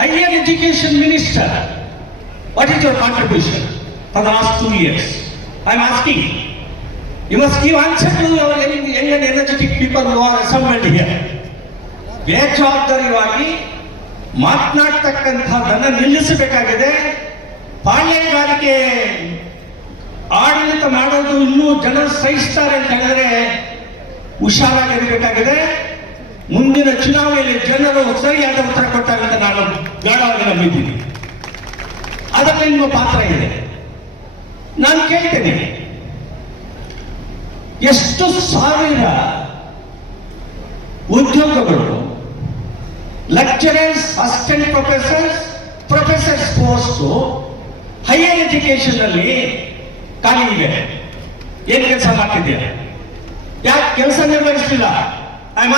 Higher education minister what is your contribution for last two years I am asking you must give answer to our young and energetic people you are assembled here ಬೇಜವಾಬ್ದಾರಿಯಾಗಿ ಮಾತನಾಡ್ತಕ್ಕಂಥದ್ದನ್ನು ನಿಲ್ಲಿಸಬೇಕಾಗಿದೆ. ಪಾಳ್ಯಗಾರಿಕೆ ಆಡಳಿತ ಮಾಡೋದು ಇನ್ನೂ ಜನ ಸಹಿಸ್ತಾರೆ ಅಂತ ಹೇಳಿದ್ರೆ ಹುಷಾರಾಗಿರಬೇಕಾಗಿದೆ. ಮುಂದಿನ ಚುನಾವಣೆಯಲ್ಲಿ ಜನರು ಸರಿಯಾದ ಉತ್ತರ ಕೊಟ್ಟಾಗ ಅಂತ ನಾನು ಗಾಢವಾಗಿ ನಂಬಿದ್ದೀನಿ. ಅದಕ್ಕೆ ನಿಮ್ಮ ಪಾತ್ರ ಇದೆ. ನಾನು ಕೇಳ್ತೇನೆ. ಎಷ್ಟು ಸಾವಿರ ಉದ್ಯೋಗಗಳು lecturers assistant professors professors post higher education ಅಲ್ಲಿ ಖಾಲಿ ಇದೆ. ಏನ್ ಕೆಲಸ ಮಾಡ್ತಿದ್ದೀರಾ? ಯಾಕೆ ಕೆಲಸ ನಿರ್ವಹಿಸಲಿಲ್ಲ? I am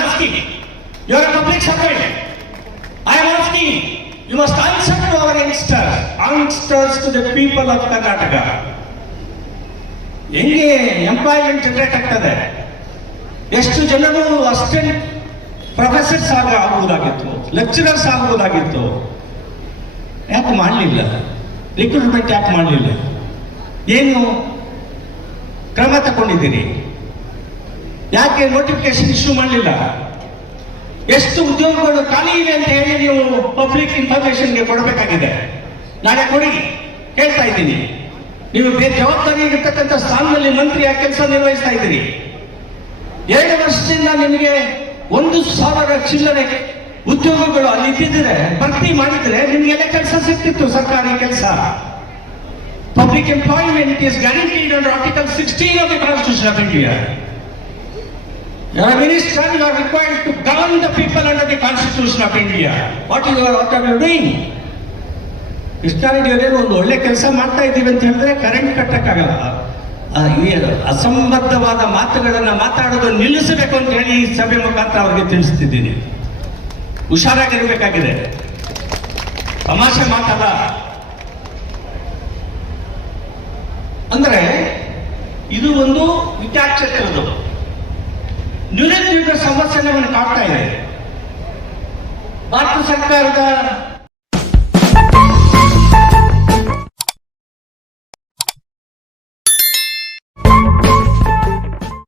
asking are a public servant. I am asking, you must answer to our youngsters, youngsters to the people of Karnataka. ಹೆಂಗೆ ಎಂಪ್ಲಾಯ್ಮೆಂಟ್ ಜನರೇಟ್ ಆಗ್ತದೆ? ಎಷ್ಟು ಜನರು ಅಸಿಸ್ಟೆಂಟ್ ಪ್ರೊಫೆಸರ್ಸ್ ಆಗ ಆಗುವುದಾಗಿತ್ತು ಲೆಕ್ಚರರ್ಸ್ ಆಗುವುದಾಗಿತ್ತು ಯಾಕೆ ಮಾಡಲಿಲ್ಲ? ರಿಕ್ರೂಟ್ಮೆಂಟ್ ಯಾಕೆ ಮಾಡಲಿಲ್ಲ? ಏನು ಕ್ರಮ ತಗೊಂಡಿದ್ದೀರಿ? ಯಾಕೆ ನೋಟಿಫಿಕೇಶನ್ ಇಶ್ಯೂ ಮಾಡಲಿಲ್ಲ? ಎಷ್ಟು ಉದ್ಯೋಗಗಳು ಖಾಲಿ ಇವೆ ಅಂತ ಹೇಳಿ ನೀವು ಪಬ್ಲಿಕ್ ಇನ್ಫಾರ್ಮೇಶನ್ಗೆ ಕೊಡಬೇಕಾಗಿದೆ. ನಾಳೆ ಕೊಡಿ. ಕೇಳ್ತಾ ಇದ್ದೀನಿ. ನೀವು ಜವಾಬ್ದಾರಿ ಇರತಕ್ಕಂಥ ಸ್ಥಾನದಲ್ಲಿ ಮಂತ್ರಿ ಆ ಕೆಲಸ ನಿರ್ವಹಿಸ್ತಾ ಇದ್ದೀರಿ. ಎರಡು ವರ್ಷದಿಂದ ನಿಮಗೆ ಒಂದು ಸಾವಿರ ಚಿಲ್ಲರೆ ಉದ್ಯೋಗಗಳು ಅಲ್ಲಿ ಇದ್ದಿದ್ರೆ, ಭರ್ತಿ ಮಾಡಿದ್ರೆ ನಿಮಗೆಲ್ಲ ಕೆಲಸ ಸಿಗ್ತಿತ್ತು, ಸರ್ಕಾರಿ ಕೆಲಸ. Public employment is guaranteed under article sixteen of the constitution of India You are a minister, you are required to govern the people under the constitution of India. What is your, what are you doing? ಒಂದು ಒಳ್ಳೆ ಕೆಲಸ ಮಾಡ್ತಾ ಇದ್ದೀವಿ ಅಂತ ಹೇಳಿದ್ರೆ current ಕಟ್ಟಕ್ಕಾಗಲ್ಲ. ಅಸಂಬದ್ಧವಾದ ಮಾತುಗಳನ್ನು ಮಾತಾಡೋದು ನಿಲ್ಲಿಸಬೇಕು ಅಂತ ಹೇಳಿ ಈ ಸಭೆ ಮುಖಾಂತರ ಅವ್ರಿಗೆ ತಿಳಿಸ್ತಿದ್ದೀನಿ. ಹುಷಾರಾಗಿರ್ಬೇಕಾಗಿದೆ. ತಮಾಷೆ ಮಾತಲ್ಲ. ಅಂದ್ರೆ ಇದು ಒಂದು ವಿದ್ಯಾಕ್ಷೇತ್ರದ್ದು. ನಿರುದ್ಯೋಗ ಸಮಸ್ಯೆ ನಮ್ಮನ್ನು ಕಾಡ್ತಾ ಇದೆ ಭಾರತ ಸರ್ಕಾರದ